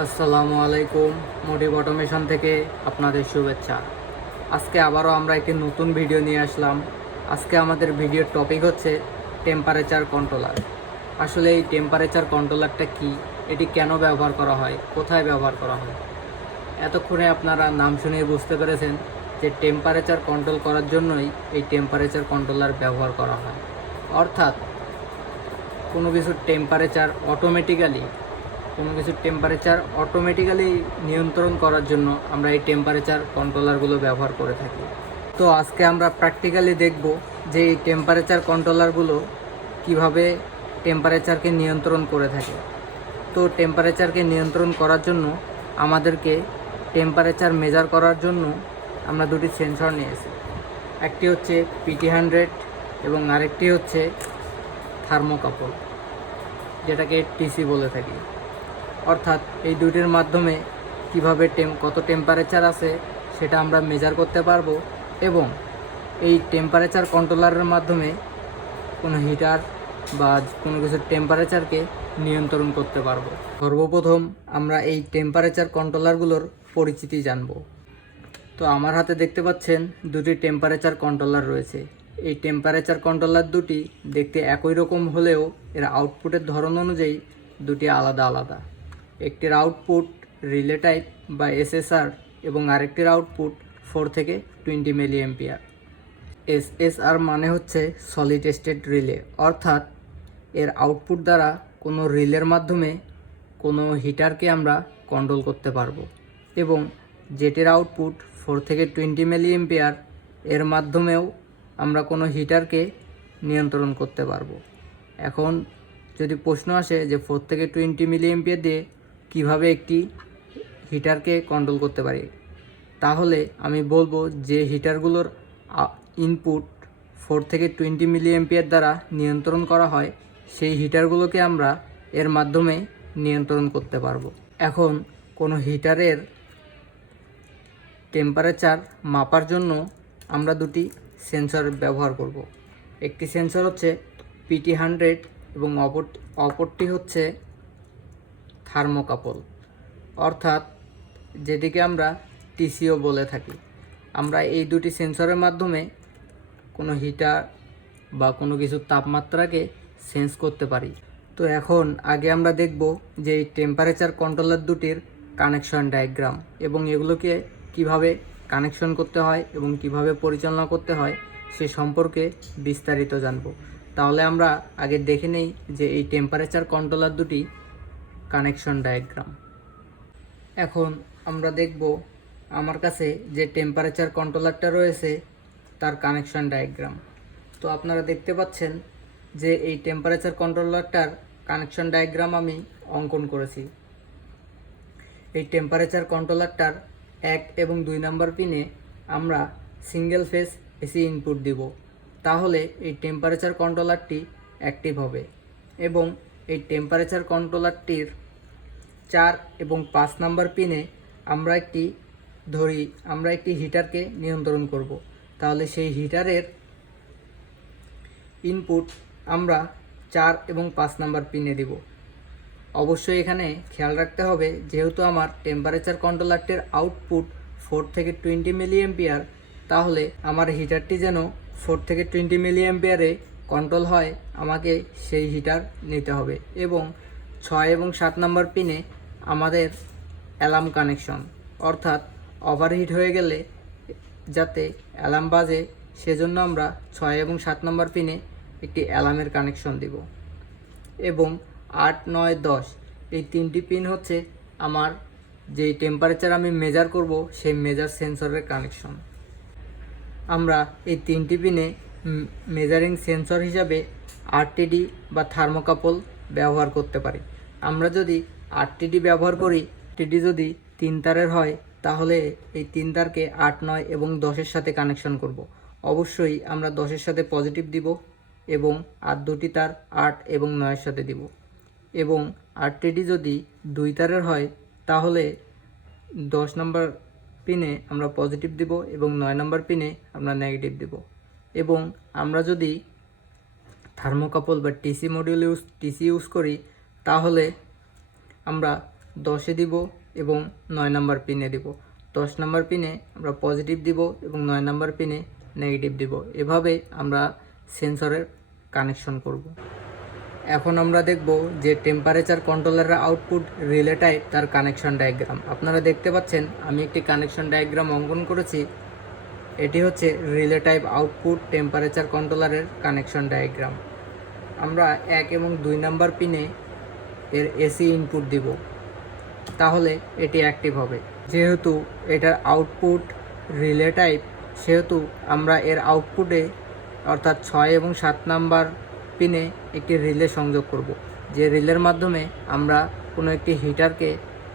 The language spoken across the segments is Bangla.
আসসালামু আলাইকুম মোটিভ অটোমেশন থেকে আপনাদের শুভেচ্ছা। আজকে আবারও আমরা একটি নতুন ভিডিও নিয়ে আসলাম। আজকে আমাদের ভিডিওর টপিক হচ্ছে টেম্পারেচার কন্ট্রোলার আসলে এই টেম্পারেচার কন্ট্রোলারটা কি? এটি কেন ব্যবহার করা হয়? কোথায় ব্যবহার করা হয়? এতক্ষণে আপনারা নাম শুনে বুঝতে পেরেছেন যে টেম্পারেচার কন্ট্রোল করার জন্যই এই টেম্পারেচার কন্ট্রোলার ব্যবহার করা হয়। অর্থাৎ কোনো কিছুর টেম্পারেচার অটোমেটিক্যালি কোনো কিছুর টেম্পারেচার অটোমেটিক্যালি নিয়ন্ত্রণ করার জন্য আমরা এই টেম্পারেচার কন্ট্রোলারগুলো ব্যবহার করে থাকি। তো আজকে আমরা প্র্যাকটিক্যালি দেখব যে এই টেম্পারেচার কন্ট্রোলারগুলো কীভাবে টেম্পারেচারকে নিয়ন্ত্রণ করে থাকে। তো টেম্পারেচারকে নিয়ন্ত্রণ করার জন্য আমাদেরকে টেম্পারেচার মেজার করার জন্য আমরা দুটি সেন্সর নিয়ে নিয়েছি। একটি হচ্ছে পিটি হান্ড্রেড এবং আরেকটি হচ্ছে থার্মোকাপল যেটাকে টিসি বলে থাকি। অর্থাৎ এই দুইটির মাধ্যমে কীভাবে টেম, কত টেম্পারেচার আছে সেটা আমরা মেজার করতে পারব এবং এই টেম্পারেচার কন্ট্রোলারের মাধ্যমে কোনো হিটার বা কোনো কিছুর টেম্পারেচারকে নিয়ন্ত্রণ করতে পারব। সর্বপ্রথম আমরা এই টেম্পারেচার কন্ট্রোলারগুলোর পরিচিতি জানব। তো আমার হাতে দেখতে পাচ্ছেন দুটি টেম্পারেচার কন্ট্রোলার রয়েছে। এই টেম্পারেচার কন্ট্রোলার দুটি দেখতে একই রকম হলেও এর আউটপুটের ধরন অনুযায়ী দুটি আলাদা আলাদা। একটির আউটপুট রিলে টাইপ বা এসএসআর এবং আরেকটির আউটপুট ফোর থেকে টোয়েন্টি মিলি এম্পিয়ার এসএসআর মানে হচ্ছে সলিড স্টেট রিলে। অর্থাৎ এর আউটপুট দ্বারা কোনো রিলের মাধ্যমে কোনো হিটারকে আমরা কন্ট্রোল করতে পারব এবং যেটির আউটপুট ফোর থেকে টোয়েন্টি মিলি এম্পিয়ার এর মাধ্যমেও আমরা কোনো হিটারকে নিয়ন্ত্রণ করতে পারব। এখন যদি প্রশ্ন আসে যে ফোর থেকে টোয়েন্টি মিলি এম্পিয়ার দিয়ে কীভাবে একটি হিটারকে কন্ট্রোল করতে পারি? তাহলে আমি বলব যে হিটারগুলোর ইনপুট ফোর থেকে টোয়েন্টি মিলি এম্পিয়ার দ্বারা নিয়ন্ত্রণ করা হয়, সেই হিটারগুলোকে আমরা এর মাধ্যমে নিয়ন্ত্রণ করতে পারব। এখন কোনো হিটারের টেম্পারেচার মাপার জন্য আমরা দুটি সেন্সর ব্যবহার করব। একটি সেন্সর হচ্ছে পিটি হান্ড্রেড এবং অপর, অপরটি হচ্ছে থার্মোকাপল। অর্থাৎ যেটিকে আমরা টিসিও বলে থাকি, আমরা এই দুটি সেন্সরের মাধ্যমে কোনো হিটার বা কোনো কিছুর তাপমাত্রাকে সেন্স করতে পারি। তো এখন আগে আমরা দেখব যে এই টেম্পারেচার কন্ট্রোলার দুটির কানেকশন ডায়াগ্রাম এবং এগুলোকে কীভাবে কানেকশন করতে হয় এবং কীভাবে পরিচালনা করতে হয় সে সম্পর্কে বিস্তারিত জানব। তাহলে আমরা আগে দেখে নেই যে এই টেম্পারেচার কন্ট্রোলার দুটি কানেকশন ডায়াগ্রাম এখন আমরা দেখব আমার কাছে যে টেম্পারেচার কন্ট্রোলারটা রয়েছে, তার কানেকশন ডায়াগ্রাম তো আপনারা দেখতে পাচ্ছেন যে এই টেম্পারেচার কন্ট্রোলারটার কানেকশন ডায়াগ্রাম আমি অঙ্কন করেছি। এই টেম্পারেচার কন্ট্রোলারটার এক এবং দুই নাম্বার পিনে আমরা সিঙ্গেল ফেস এসি ইনপুট দিব। তাহলে এই টেম্পারেচার কন্ট্রোলারটি অ্যাক্টিভ হবে এবং এই টেম্পারেচার কন্ট্রোলারটির চার এবং পাঁচ নাম্বার পিনে আমরা একটি, ধরি আমরা একটি হিটারকে নিয়ন্ত্রণ করব। তাহলে সেই হিটারের ইনপুট আমরা চার এবং পাঁচ নাম্বার পিনে দিব। অবশ্যই এখানে খেয়াল রাখতে হবে, যেহেতু আমার টেম্পারেচার কন্ট্রোলারটির আউটপুট ফোর থেকে টোয়েন্টি মিলি এম্পিয়ার তাহলে আমার হিটারটি যেন ফোর থেকে টোয়েন্টি মিলি এম্পিয়ারে কন্ট্রোল হয়, আমাকে সেই হিটার নিতে হবে এবং ছয় এবং সাত নাম্বার পিনে আমাদের অ্যালার্ম কানেকশন, অর্থাৎ ওভারহিট হয়ে গেলে যাতে অ্যালার্ম বাজে, সেজন্য আমরা ছয় এবং সাত নম্বর পিনে একটি অ্যালার্মের কানেকশন দিব। এবং আট, নয়, দশ, এই তিনটি পিন হচ্ছে আমার যেই টেম্পারেচার আমি মেজার করব, সেই মেজার সেন্সরের কানেকশন। আমরা এই তিনটি পিনে মেজারিং সেন্সর হিসাবে আরটিডি বা থার্মোকাপল ব্যবহার করতে পারি। আমরা যদি আরটিডি ব্যবহার করি, টিডি যদি তিন তারের হয়, তাহলে এই তিন তারকে আট, নয় এবং দশের সাথে কানেকশন করব। অবশ্যই আমরা দশের সাথে পজিটিভ দিব এবং আর দুটি তার আট এবং নয়ের সাথে দিব এবং আরটিডি যদি দুই তারের হয়, তাহলে দশ নম্বর পিনে আমরা পজিটিভ দিব এবং নয় নম্বর পিনে আমরা নেগেটিভ দিব এবং আমরা যদি থার্মোকাপল বা TC module use TC use করি, তাহলে আমরা দশে দিব এবং নয় নাম্বার পিনে দিব। দশ নাম্বার পিনে আমরা পজিটিভ দিব এবং নয় নাম্বার পিনে নেগেটিভ দিব। এভাবে আমরা সেন্সরের কানেকশন করব। এখন আমরা দেখব যে টেম্পারেচার কন্ট্রোলারের আউটপুট রিলে টাইপ তার কানেকশন ডায়াগ্রাম। আপনারা দেখতে পাচ্ছেন, আমি একটি কানেকশন ডায়াগ্রাম অঙ্কন করেছি। এটি হচ্ছে রিলে টাইপ আউটপুট টেম্পারেচার কন্ট্রোলারের কানেকশন ডায়াগ্রাম। আমরা এক এবং দুই নাম্বার পিনে এর এসি ইনপুট দিব, তাহলে এটি অ্যাক্টিভ হবে। যেহেতু এটার আউটপুট রিলে টাইপ সেহেতু আমরা এর আউটপুটে অর্থাৎ ছয় এবং সাত নাম্বার পিনে একটি রিলে সংযোগ করব, যে রিলের মাধ্যমে আমরা কোনো একটি হিটারকে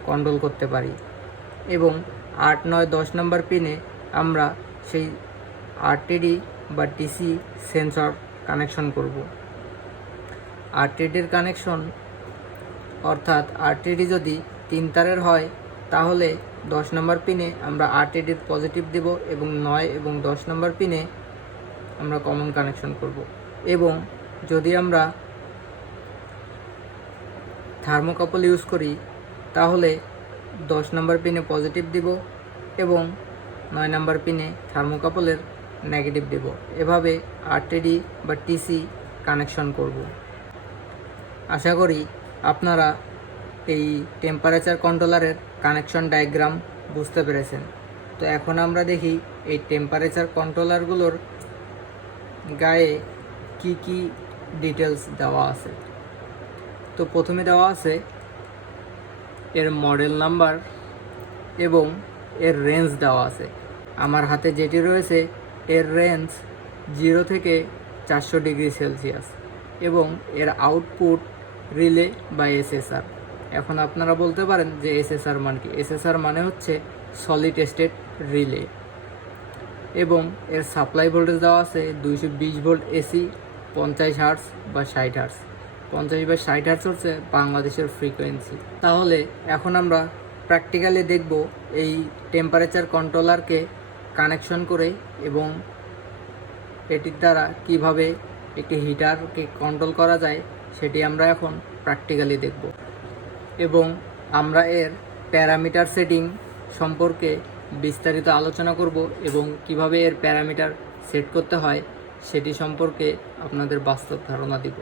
কন্ট্রোল করতে পারি। এবং আট, নয়, দশ নাম্বার পিনে আমরা সেই আরটিডি বা ডিসি সেন্সর কানেকশন করব। আরটিডির কানেকশন অর্থাৎ আরটিডি যদি তিন তারের হয়, তাহলে দশ নম্বর পিনে আমরা আরটিডির পজিটিভ দেব এবং নয় এবং দশ নম্বর পিনে আমরা কমন কানেকশন করব। এবং যদি আমরা থার্মোকাপল ইউজ করি, তাহলে দশ নম্বর পিনে পজিটিভ দিব এবং নয় নম্বর পিনে থার্মোকাপলের নেগেটিভ দেব। এভাবে আরটিডি বা টিসি কানেকশন করব। আশা করি আপনারা এই টেম্পারেচার কন্ট্রোলারের কানেকশন ডায়াগ্রাম বুঝতে পেরেছেন। তো এখন আমরা দেখি এই টেম্পারেচার কন্ট্রোলারগুলোর গায়ে কি কি ডিটেলস দেওয়া আছে। তো প্রথমে দেওয়া আছে এর মডেল নাম্বার এবং এর রেঞ্জ দেওয়া আছে। আমার হাতে যেটি রয়েছে, এর রেঞ্জ জিরো থেকে চারশো ডিগ্রি সেলসিয়াস এবং এর আউটপুট রিলে বা এসএসআর। এখন আপনারা বলতে পারেন যে এসএসআর মান কি? এসএসআর মানে হচ্ছে সলিড স্টেট রিলে এবং এর সাপ্লাই ভোল্টেজ দেওয়া আছে দুইশো বিশ ভোল্ট এসি পঞ্চাশ হার্টস বা ষাট হার্টস পঞ্চাশ বা ষাট হার্টস হচ্ছে বাংলাদেশের ফ্রিকোয়েন্সি তাহলে এখন আমরা প্র্যাকটিক্যালি দেখব এই টেম্পারেচার কন্ট্রোলারকে কানেকশন করে এবং এটির দ্বারা কীভাবে একটি হিটারকে কন্ট্রোল করা যায় সেটি আমরা এখন প্র্যাকটিক্যালি দেখব। এবং আমরা এর প্যারামিটার সেটিং সম্পর্কে বিস্তারিত আলোচনা করব এবং কীভাবে এর প্যারামিটার সেট করতে হয় সেটি সম্পর্কে আপনাদের বাস্তব ধারণা দিব।